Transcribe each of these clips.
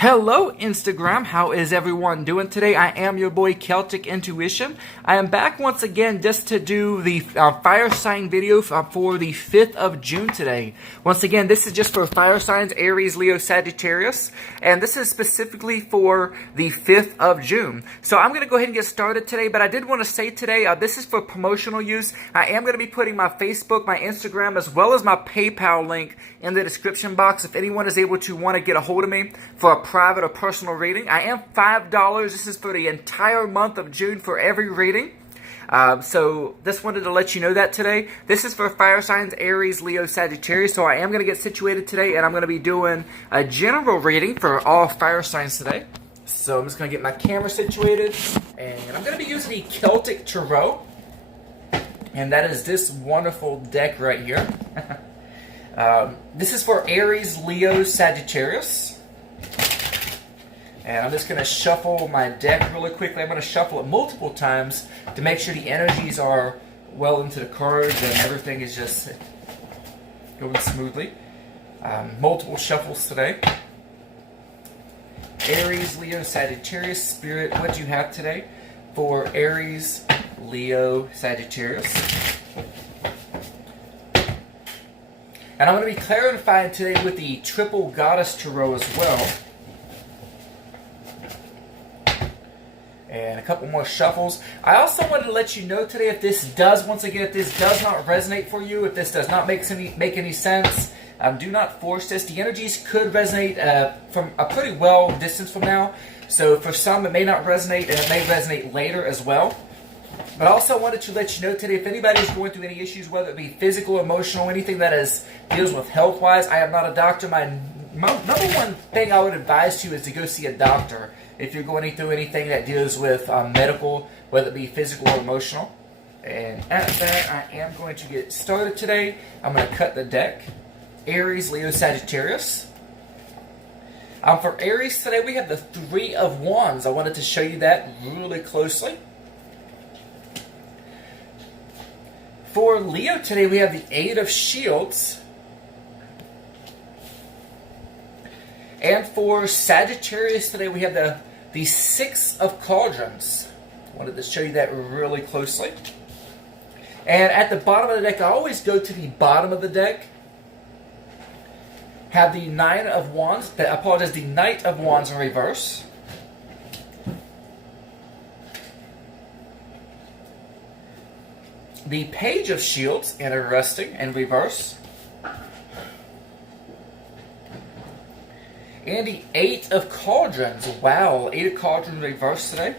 Hello Instagram, how is everyone doing today? I am your boy Celtic Intuition. I am back once again just to do the fire sign video for the 5th of June today. Once again, this is just for fire signs Aries, Leo, Sagittarius, and this is specifically for the 5th of June. So I'm going to go ahead and get started today, but I did want to say today, this is for promotional use. I am going to be putting my Facebook, my Instagram, as well as my PayPal link in the description box if anyone is able to want to get a hold of me for a private or personal reading. I am $5. This is for the entire month of June for every reading. So just wanted to let you know that today. This is for fire signs Aries, Leo, Sagittarius. So I am going to get situated today and I'm going to be doing a general reading for all fire signs today. So I'm just going to get my camera situated and I'm going to be using the Celtic Tarot. And that is this wonderful deck right here. This is for Aries, Leo, Sagittarius. And I'm just going to shuffle my deck really quickly. I'm going to shuffle it multiple times to make sure the energies are well into the cards and everything is just going smoothly. Multiple shuffles today. Aries, Leo, Sagittarius. Spirit, what do you have today for Aries, Leo, Sagittarius? And I'm going to be clarifying today with the Triple Goddess Tarot as well. And a couple more shuffles. I also wanted to let you know today if this does, once again, if this does not resonate for you, if this does not make any sense, do not force this. The energies could resonate from a pretty well distance from now. So for some it may not resonate and it may resonate later as well. But I also wanted to let you know today if anybody is going through any issues, whether it be physical, emotional, anything that deals with health-wise, I am not a doctor. My number one thing I would advise you is to go see a doctor if you're going through anything that deals with medical, whether it be physical or emotional. And at that, I am going to get started today. I'm going to cut the deck. Aries, Leo, Sagittarius. For Aries today, we have the Three of Wands. I wanted to show you that really closely. For Leo today, we have the Eight of Shields. And for Sagittarius today, we have the Six of Cauldrons. I wanted to show you that really closely. And at the bottom of the deck, I always go to the bottom of the deck. Have the Nine of Wands, I apologize, the Knight of Wands in reverse. The Page of Shields, interesting, in reverse. And the Eight of Cauldrons. Wow, Eight of Cauldrons reversed today.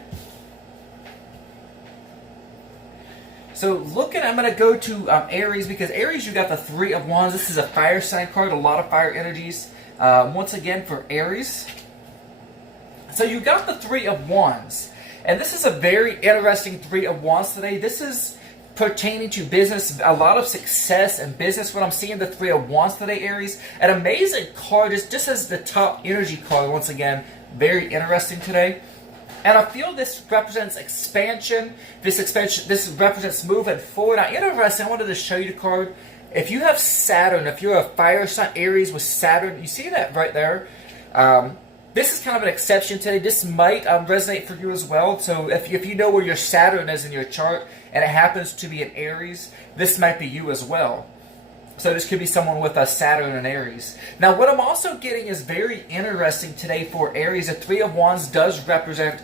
So looking, I'm going to go to Aries, because Aries, you got the Three of Wands. This is a fire sign card, a lot of fire energies. Once again for Aries. So you got the Three of Wands. And this is a very interesting Three of Wands today. This is pertaining to business, a lot of success in business. When I'm seeing the Three of Wands today, Aries, an amazing card, just as the top energy card. Once again, very interesting today. And I feel this represents expansion. This represents moving forward. Now, interesting, I wanted to show you the card. If you have Saturn, if you're a fire sign Aries with Saturn, you see that right there. This is kind of an exception today. This might resonate for you as well. So if you know where your Saturn is in your chart and it happens to be an Aries, this might be you as well. So this could be someone with a Saturn and Aries. Now what I'm also getting is very interesting today for Aries. The Three of Wands does represent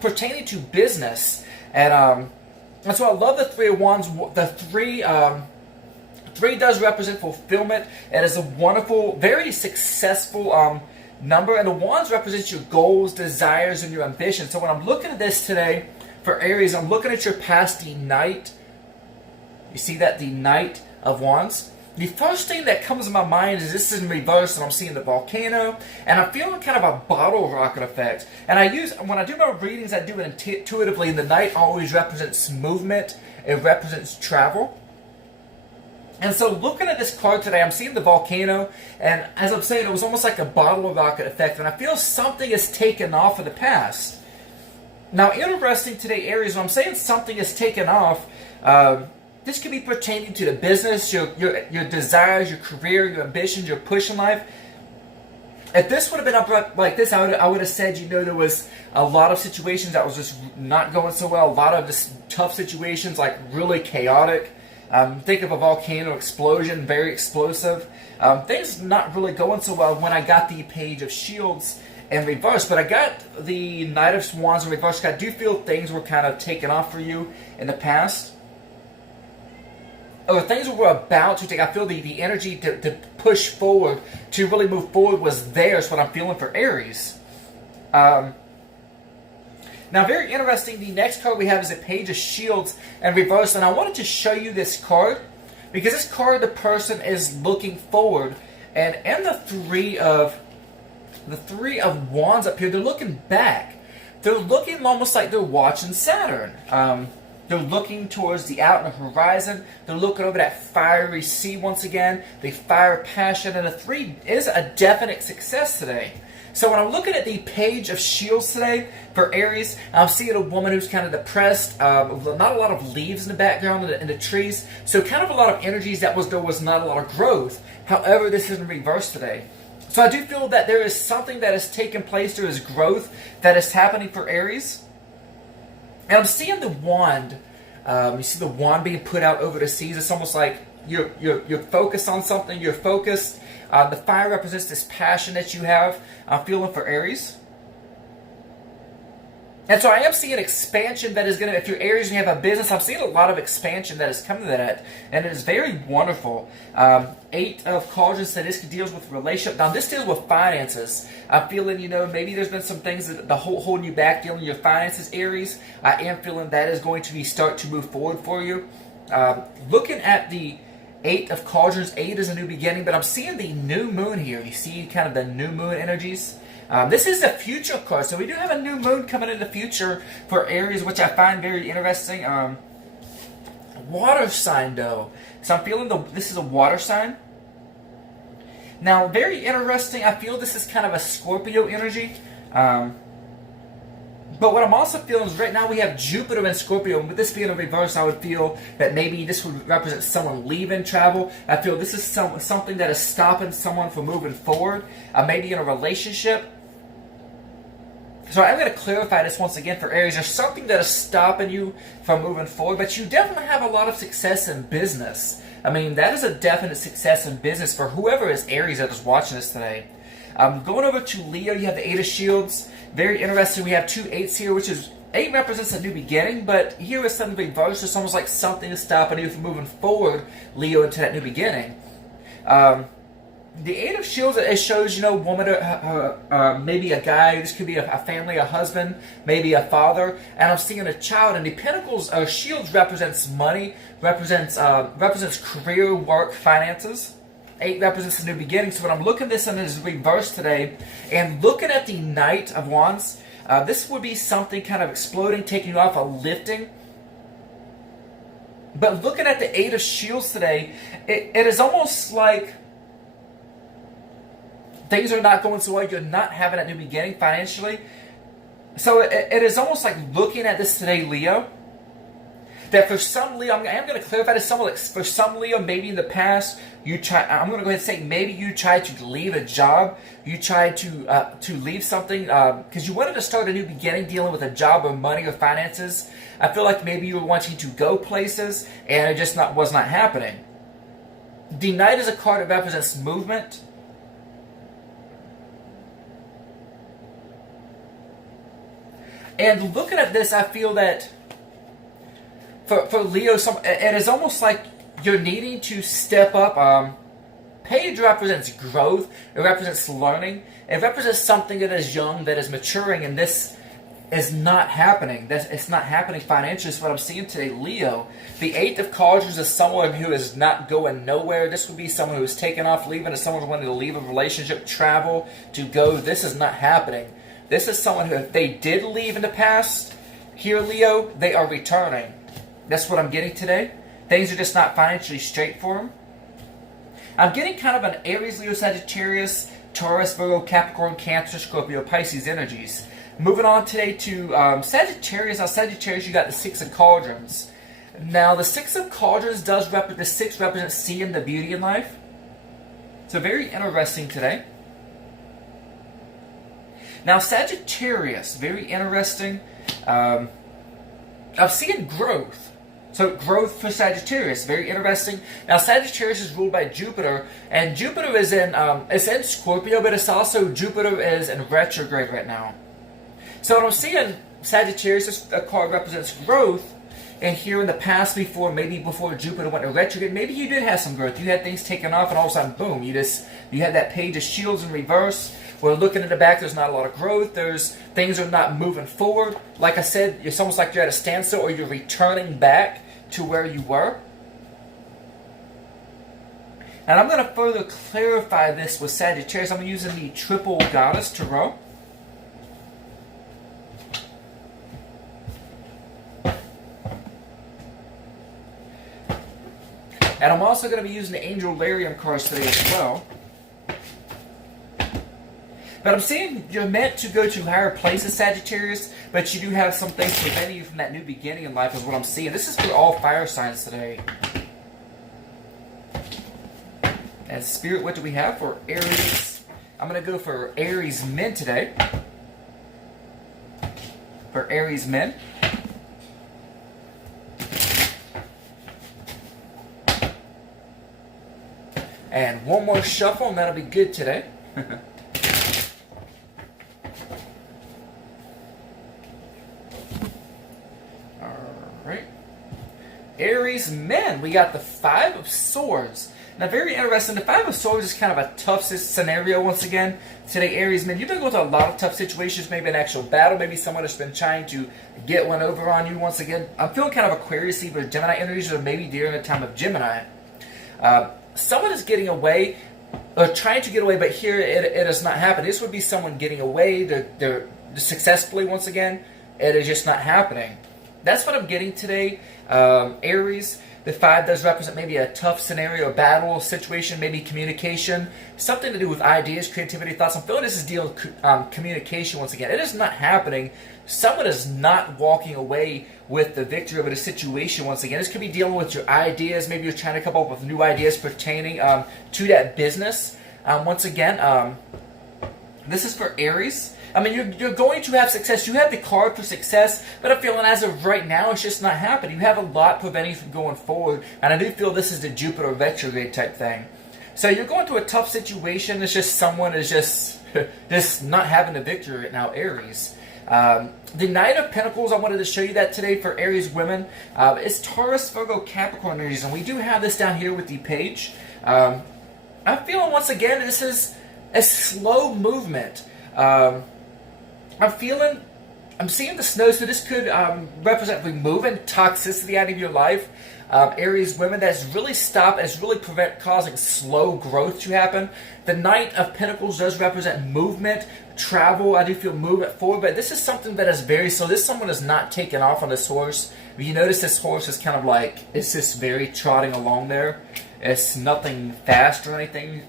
pertaining to business. And so I love the Three of Wands. The three does represent fulfillment. It is a wonderful, very successful number, and the Wands represents your goals, desires, and your ambitions. So when I'm looking at this today for Aries, I'm looking at your past, the Knight. You see that, the Knight of Wands? The first thing that comes to my mind is this is in reverse, and I'm seeing the volcano, and I'm feeling kind of a bottle rocket effect. And when I do my readings, I do it intuitively, and the Knight always represents movement. It represents travel. And so looking at this card today, I'm seeing the volcano, and as I'm saying, it was almost like a bottle rocket effect, and I feel something is taken off of the past. Now, interesting today, Aries, when I'm saying something is taken off, this could be pertaining to the business, your desires, your career, your ambitions, your push in life. If this would have been up like this, I would have said, you know, there was a lot of situations that was just not going so well. A lot of just tough situations, like really chaotic. Think of a volcano explosion, very explosive. Things not really going so well when I got the Page of Shields in reverse. But I got the Knight of Wands in reverse. I do feel things were kind of taken off for you in the past. Or things were about to take. I feel the energy to push forward, to really move forward was there. Is what I'm feeling for Aries. Now, very interesting. The next card we have is a Page of Shields in reverse, and I wanted to show you this card because this card, the person is looking forward, and in the three of Wands up here, they're looking back. They're looking almost like they're watching Saturn. They're looking towards the out on the horizon. They're looking over that fiery sea once again. The fire passion, and the 3 is a definite success today. So when I'm looking at the Page of Shields today for Aries, I'm seeing a woman who's kind of depressed. Not a lot of leaves in the background in the trees. So kind of a lot of energies there was not a lot of growth. However, this is in reverse today. So I do feel that there is something that is taking place. There is growth that is happening for Aries. And I'm seeing the wand. You see the wand being put out over the seas. It's almost like you're focused on something. You're focused. The fire represents this passion that you have. I'm feeling for Aries. And so I am seeing expansion that is going to, if you're Aries and you have a business, I'm seeing a lot of expansion that is coming to that. And it is very wonderful. 8 of Cauldrons, that this deals with relationship. Now this deals with finances. I'm feeling, you know, maybe there's been some things that holding you back dealing with your finances, Aries. I am feeling that is going to start to move forward for you. Looking at the 8 of Cauldrons, 8 is a new beginning, but I'm seeing the new moon here. You see kind of the new moon energies. This is a future card, so we do have a new moon coming in the future for Aries, which I find very interesting. Water sign, though. So I'm feeling this is a water sign. Now, very interesting. I feel this is kind of a Scorpio energy. But what I'm also feeling is right now we have Jupiter and Scorpio, and with this being a reverse, I would feel that maybe this would represent someone leaving travel. I feel this is something that is stopping someone from moving forward, maybe in a relationship. So I'm going to clarify this once again for Aries. There's something that is stopping you from moving forward, but you definitely have a lot of success in business. I mean, that is a definite success in business for whoever is Aries that is watching this today. Going over to Leo, you have the 8 of Shields. Very interesting. We have 2 8s here, which is 8 represents a new beginning, but here is something reversed. It's almost like something is stopping you from moving forward, Leo, into that new beginning. The 8 of Shields, it shows, you know, woman, maybe a guy. This could be a family, a husband, maybe a father, and I'm seeing a child. And the Pentacles, Shields represents money, represents career, work, finances. 8 represents a new beginning. So when I'm looking at this in its reverse today, and looking at the Knight of Wands, this would be something kind of exploding, taking you off, a lifting. But looking at the 8 of Shields today, it is almost like things are not going so well. You're not having that new beginning financially. So it is almost like looking at this today, Leo, that for some Leo, I am going to clarify this somewhat. For some Leo, maybe in the past, I'm going to go ahead and say maybe you tried to leave a job. You tried to leave something because you wanted to start a new beginning dealing with a job or money or finances. I feel like maybe you were wanting to go places and it just was not happening. The Knight is a card that represents movement. And looking at this, I feel that for Leo, it is almost like you're needing to step up. Page represents growth. It represents learning. It represents something that is young, that is maturing, and this is not happening. It's not happening financially. That's what I'm seeing today, Leo. The 8 of Cauldrons is someone who is not going nowhere. This would be someone who is taking off, leaving. If someone's wanting to leave a relationship, travel, to go. This is not happening. This is someone who, if they did leave in the past, here, Leo, they are returning. That's what I'm getting today. Things are just not financially straight for them. I'm getting kind of an Aries, Leo, Sagittarius, Taurus, Virgo, Capricorn, Cancer, Scorpio, Pisces energies. Moving on today to Sagittarius. Now, Sagittarius, you got the 6 of Cauldrons. Now, the 6 of Cauldrons the 6 represents seeing the beauty in life. So very interesting today. Now Sagittarius, very interesting. I'm seeing growth. So growth for Sagittarius, very interesting. Now Sagittarius is ruled by Jupiter, and Jupiter is it's in Scorpio, but it's also Jupiter is in retrograde right now. So what I'm seeing, Sagittarius, this card represents growth. And here in the past, maybe before Jupiter went to retrograde, maybe you did have some growth. You had things taken off, and all of a sudden, boom! You had that page of shields in reverse. We're looking at the back. There's not a lot of growth. Things are not moving forward. Like I said, it's almost like you're at a standstill, or you're returning back to where you were. And I'm going to further clarify this with Sagittarius. I'm using the Triple Goddess Tarot. And I'm also going to be using the Angel Larium cards today as well. But I'm seeing you're meant to go to higher places, Sagittarius, but you do have some things preventing you from that new beginning in life is what I'm seeing. This is for all fire signs today. And Spirit, what do we have for Aries? I'm going to go for Aries men today. For Aries men. And one more shuffle, and that'll be good today. Alright. Aries men, we got the Five of Swords. Now, very interesting. The Five of Swords is kind of a tough scenario once again. Today, Aries men, you've been going through a lot of tough situations, maybe an actual battle, maybe someone has been trying to get one over on you once again. I'm feeling kind of Aquarius, either Gemini energies, or maybe during the time of Gemini. Someone is getting away, or trying to get away, but here it has not happened. This would be someone getting away they're successfully once again. It is just not happening. That's what I'm getting today. Aries, the 5 does represent maybe a tough scenario, a battle situation, maybe communication, something to do with ideas, creativity, thoughts. I'm feeling this is dealing with communication once again. It is not happening. Someone is not walking away with the victory over the situation once again. This could be dealing with your ideas. Maybe you're trying to come up with new ideas pertaining to that business. Once again, this is for Aries. I mean, you're going to have success. You have the card for success, but I'm feeling as of right now, it's just not happening. You have a lot preventing you from going forward, and I do feel this is the Jupiter retrograde type thing. So you're going through a tough situation. It's just someone is just not having the victory right now, Aries. The Knight of Pentacles, I wanted to show you that today for Aries women. It's Taurus, Virgo, Capricorn energies, and we do have this down here with the page. I'm feeling once again this is a slow movement. I'm seeing the snow, so this could represent removing toxicity out of your life. Aries women, that's really stopped, that's really causing slow growth to happen. The Knight of Pentacles does represent movement, travel. I do feel movement forward, but this is something that is very slow. This someone is not taking off on this horse. But you notice this horse is kind of like, it's just very trotting along there. It's nothing fast or anything,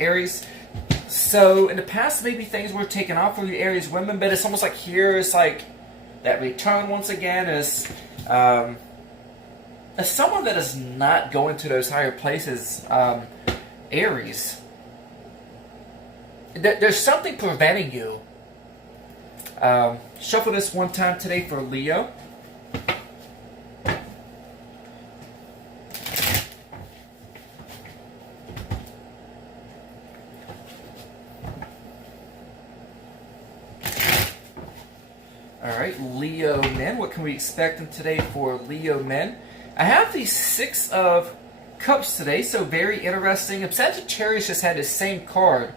Aries. So in the past, maybe things were taken off for you Aries women, but it's almost like here, it's like that return once again is as someone that is not going to those higher places, Aries. There's something preventing you. Shuffle this one time today for Leo. Alright, Leo men. What can we expect today for Leo men? I have the 6 of Cups today, so very interesting. Sagittarius just had the same card.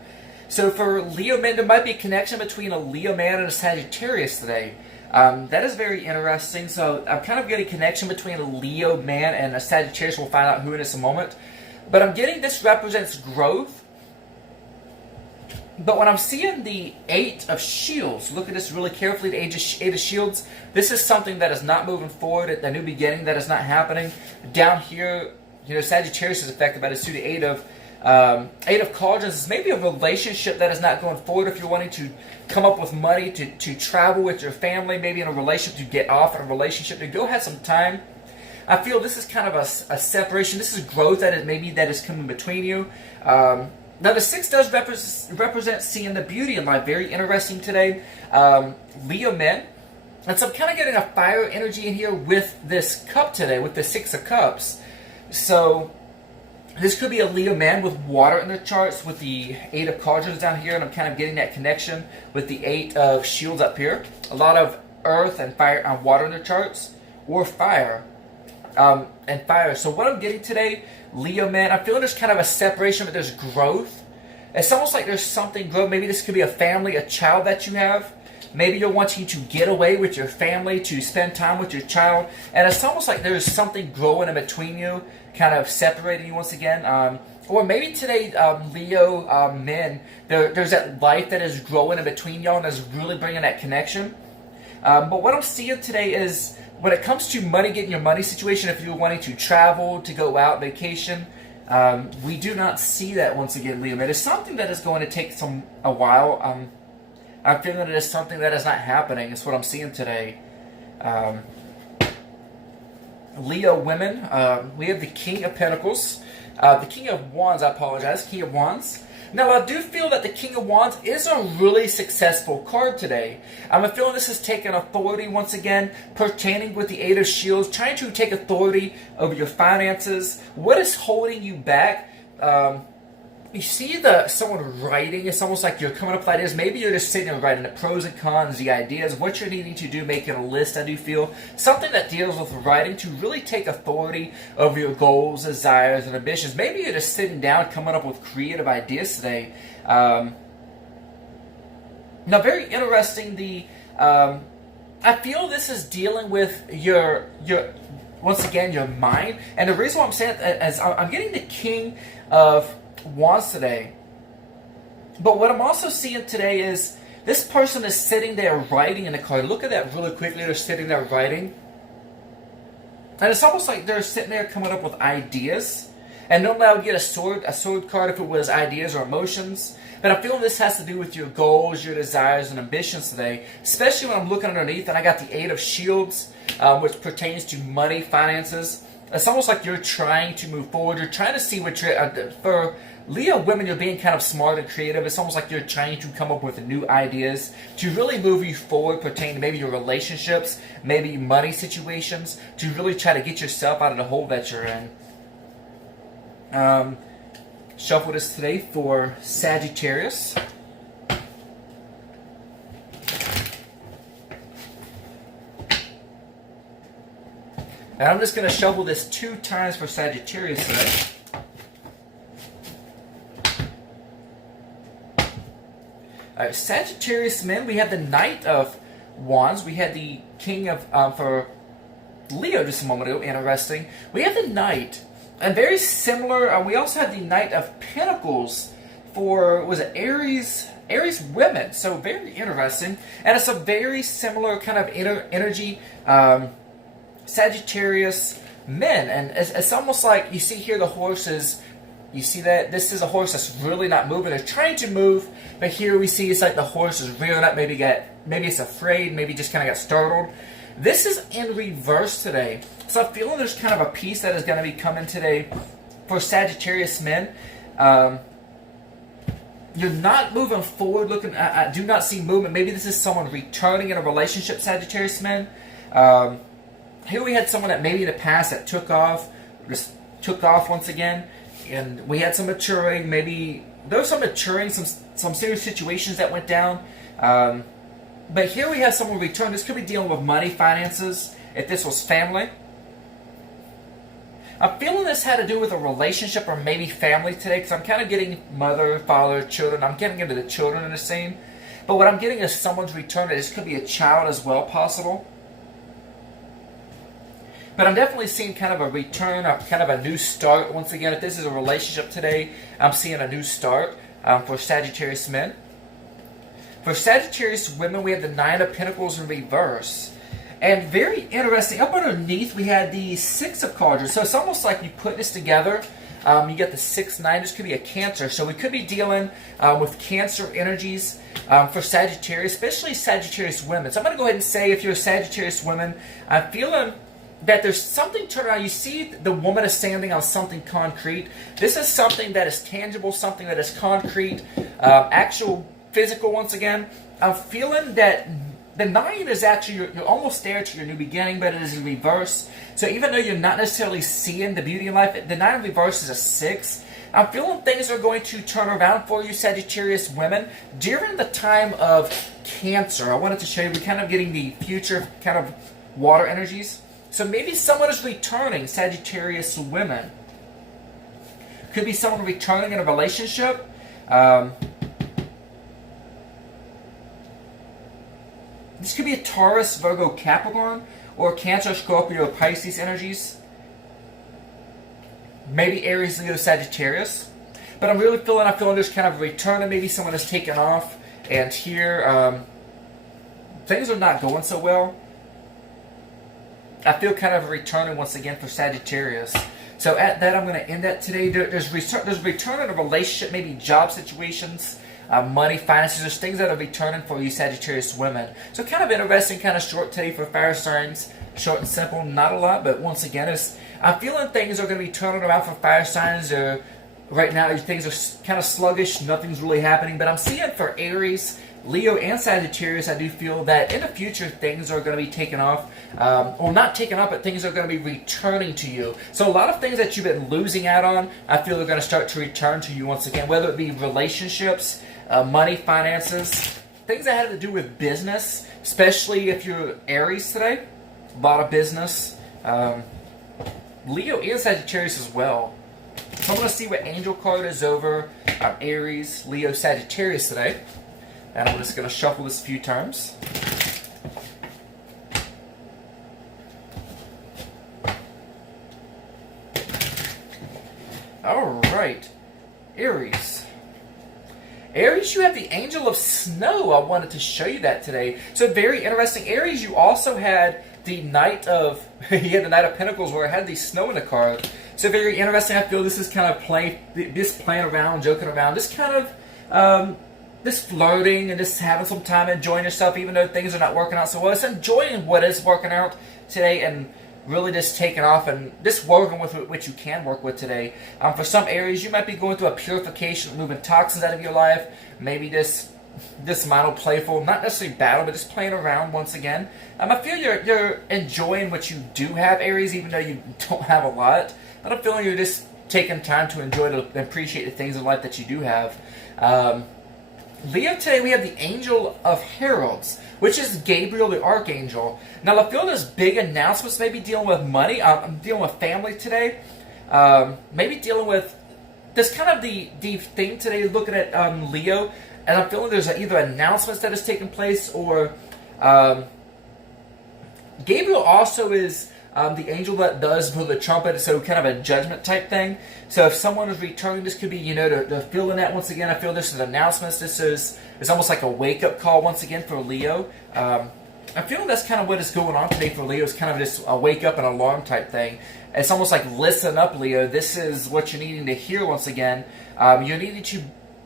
So for Leo men, there might be a connection between a Leo man and a Sagittarius today. That is very interesting. So I'm kind of getting a connection between a Leo man and a Sagittarius. We'll find out who in just a moment. But I'm getting this represents growth. But when I'm seeing the 8 of Shields, look at this really carefully, the 8 of Shields, this is something that is not moving forward at the new beginning, that is not happening. Down here, you know, Sagittarius is affected by this too, the 8 of Cauldrons is maybe a relationship that is not going forward. If you're wanting to come up with money to travel with your family, maybe in a relationship, to get off in a relationship, to go have some time. I feel this is kind of a separation. This is growth that is coming between you. Now the 6 does represent seeing the beauty in life. Very interesting today. Leo men. And so I'm kind of getting a fire energy in here with this cup today, with the 6 of Cups. So this could be a Leo man with water in their charts, with the 8 of Cauldrons down here, and I'm kind of getting that connection with the 8 of Shields up here. A lot of earth and fire and water in their charts, or fire and fire. So what I'm getting today, Leo man, I'm feeling there's kind of a separation, but there's growth. It's almost like there's something growing. Maybe this could be a family, a child that you have. Maybe you're wanting to get away with your family, to spend time with your child. And it's almost like there's something growing in between you, kind of separating you once again. Or maybe today, Leo men, there's that life that is growing in between y'all and is really bringing that connection. But what I'm seeing today is when it comes to money, getting your money situation, if you're wanting to travel, to go out, vacation, we do not see that once again, Leo men. It's something that is going to take a while. I'm feeling that it is something that is not happening. It's what I'm seeing today. Leo women, we have the King of Pentacles. The King of Wands, I apologize, King of Wands. Now, I do feel that the King of Wands is a really successful card today. I'm feeling this is taking authority once again, pertaining with the 8 of Shields, trying to take authority over your finances. What is holding you back? You see someone writing, it's almost like you're coming up with ideas. Maybe you're just sitting and writing the pros and cons, the ideas, what you're needing to do, making a list, I do feel. Something that deals with writing to really take authority over your goals, desires, and ambitions. Maybe you're just sitting down, coming up with creative ideas today. Now, very interesting, I feel this is dealing with your once again, your mind. And the reason why I'm saying that is I'm getting the King of Wands today. But what I'm also seeing today is this person is sitting there writing in the card. Look at that really quickly. They're sitting there writing. And it's almost like they're sitting there coming up with ideas. And normally I would get a sword card if it was ideas or emotions. But I'm feeling this has to do with your goals, your desires, and ambitions today. Especially when I'm looking underneath and I got the 8 of Shields, which pertains to money, finances. It's almost like you're trying to move forward. You're trying to see what you're... For Leo women, you're being kind of smart and creative. It's almost like you're trying to come up with new ideas to really move you forward, pertaining to maybe your relationships, maybe money situations, to really try to get yourself out of the hole that you're in. Shuffle this today for Sagittarius. And I'm just going to shuffle this 2 times for Sagittarius today. Alright, Sagittarius men, we have the Knight of Wands. We had the King of, for Leo just a moment ago, interesting. We have the Knight, and very similar, we also have the Knight of Pentacles for, was it Aries women, so very interesting. And it's a very similar kind of energy, Sagittarius men, and it's almost like you see here the horses. You see that this is a horse that's really not moving. They're trying to move, but here we see it's like the horse is rearing up. Maybe it's afraid. Maybe just kind of got startled. This is in reverse today, so I'm feeling there's kind of a piece that is going to be coming today for Sagittarius men. You're not moving forward. Looking, I do not see movement. Maybe this is someone returning in a relationship, Sagittarius men. Here we had someone that maybe in the past that took off once again, and we had some maturing. Maybe there was some maturing, some serious situations that went down. But here we have someone return. This could be dealing with money, finances. If this was family, I'm feeling this had to do with a relationship or maybe family today, because I'm kind of getting mother, father, children. I'm getting into the children in the scene. But what I'm getting is someone's return. This could be a child as well, possible. But I'm definitely seeing kind of a return, kind of a new start. Once again, if this is a relationship today, I'm seeing a new start for Sagittarius men. For Sagittarius women, we have the 9 of Pentacles in reverse. And very interesting, up underneath we had the 6 of Cauldrons. So it's almost like you put this together. You get the 6, 9. This could be a Cancer. So we could be dealing with Cancer energies for Sagittarius, especially Sagittarius women. So I'm going to go ahead and say if you're a Sagittarius woman, I'm feeling that there's something turned around. You see the woman is standing on something concrete. This is something that is tangible, something that is concrete, actual physical once again. I'm feeling that the 9 is actually, you're almost there to your new beginning, but it is in reverse. So even though you're not necessarily seeing the beauty in life, the 9 in reverse is a 6. I'm feeling things are going to turn around for you, Sagittarius women, during the time of Cancer. I wanted to show you, we're kind of getting the future kind of water energies. So maybe someone is returning, Sagittarius women. Could be someone returning in a relationship. This could be a Taurus, Virgo, Capricorn, or Cancer, Scorpio, Pisces energies. Maybe Aries, Leo, Sagittarius. But I'm really feeling, there's kind of a return, and maybe someone has taken off. And here, things are not going so well. I feel kind of a return once again for Sagittarius. So at that, I'm going to end that today. There's return in a relationship, maybe job situations, money, finances. There's things that are returning for you, Sagittarius women. So kind of interesting, kind of short today for fire signs. Short and simple, not a lot, but once again, I'm feeling things are going to be turning around for fire signs. Right now, things are kind of sluggish. Nothing's really happening. But I'm seeing for Aries, Leo, and Sagittarius, I do feel that in the future, things are going to be taken off. Or not taken off, but things are going to be returning to you. So a lot of things that you've been losing out on, I feel are going to start to return to you once again. Whether it be relationships, money, finances, things that have to do with business. Especially if you're Aries today. A lot of business. Leo and Sagittarius as well. So I'm going to see what angel card is over Aries, Leo, Sagittarius today. And I'm just going to shuffle this a few times. Alright. Aries. Aries, you have the Angel of Snow. I wanted to show you that today. So very interesting. Aries, you also had the Knight of you had the Knight of Pentacles where it had the snow in the card. So very interesting. I feel this is kind of playing around, joking around, just kind of just flirting and just having some time, enjoying yourself, even though things are not working out so well. It's enjoying what is working out today and really just taking off and just working with what you can work with today. For some areas, you might be going through a purification, moving toxins out of your life. Maybe this model playful, not necessarily battle, but just playing around once again. I feel you're enjoying what you do have, Aries, even though you don't have a lot. But I'm feeling you're just taking time to enjoy and appreciate the things in life that you do have. Leo, today we have the Angel of Heralds, which is Gabriel the Archangel. Now, I feel there's big announcements, maybe dealing with money. I'm dealing with family today. Maybe dealing with this kind of the thing today, looking at Leo. And I'm feeling there's either announcements that is taking place or Gabriel also is the angel that does blow the trumpet, so kind of a judgment type thing. So if someone is returning, this could be, they're feeling that once again. I feel this is announcements. It's almost like a wake-up call once again for Leo. I feel that's kind of what is going on today for Leo. It's kind of just a wake-up and alarm type thing. It's almost like, listen up, Leo. This is what you're needing to hear once again. You're needing to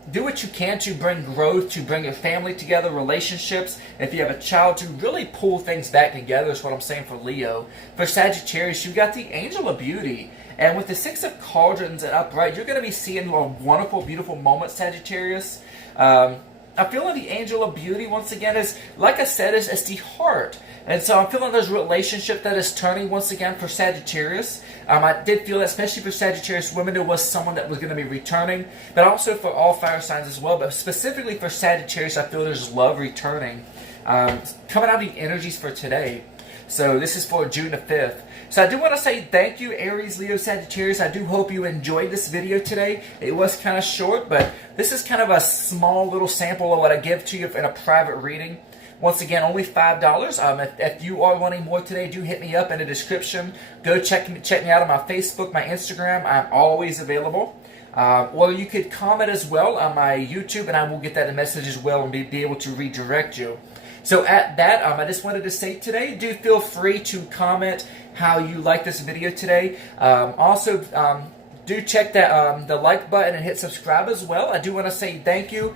do what you can to bring growth, to bring your family together, relationships. If you have a child, to really pull things back together is what I'm saying for Leo. For Sagittarius, you've got the Angel of Beauty. And with the Six of Cauldrons and upright, you're going to be seeing a wonderful, beautiful moment, Sagittarius. I'm feeling the Angel of Beauty, once again, is, like I said, is the heart. And so I'm feeling there's a relationship that is turning once again for Sagittarius. I did feel that, especially for Sagittarius women, there was someone that was going to be returning. But also for all fire signs as well. But specifically for Sagittarius, I feel there's love returning. Coming out of the energies for today. So this is for June the 5th. So I do want to say thank you, Aries, Leo, Sagittarius. I do hope you enjoyed this video today. It was kind of short, but this is kind of a small little sample of what I give to you in a private reading. Once again, only $5. If you are wanting more today, do hit me up in the description. Go check me out on my Facebook, my Instagram. I'm always available. Or you could comment as well on my YouTube, and I will get that message as well and be able to redirect you. So at that, I just wanted to say today, do feel free to comment how you like this video today. Also, do check that the like button and hit subscribe as well. I do want to say thank you.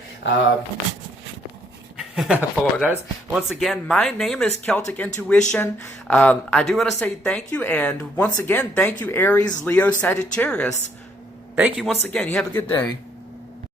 I apologize. Once again, my name is Celtic Intuition. I do want to say thank you, and once again, thank you, Aries, Leo, Sagittarius. Thank you once again. You have a good day.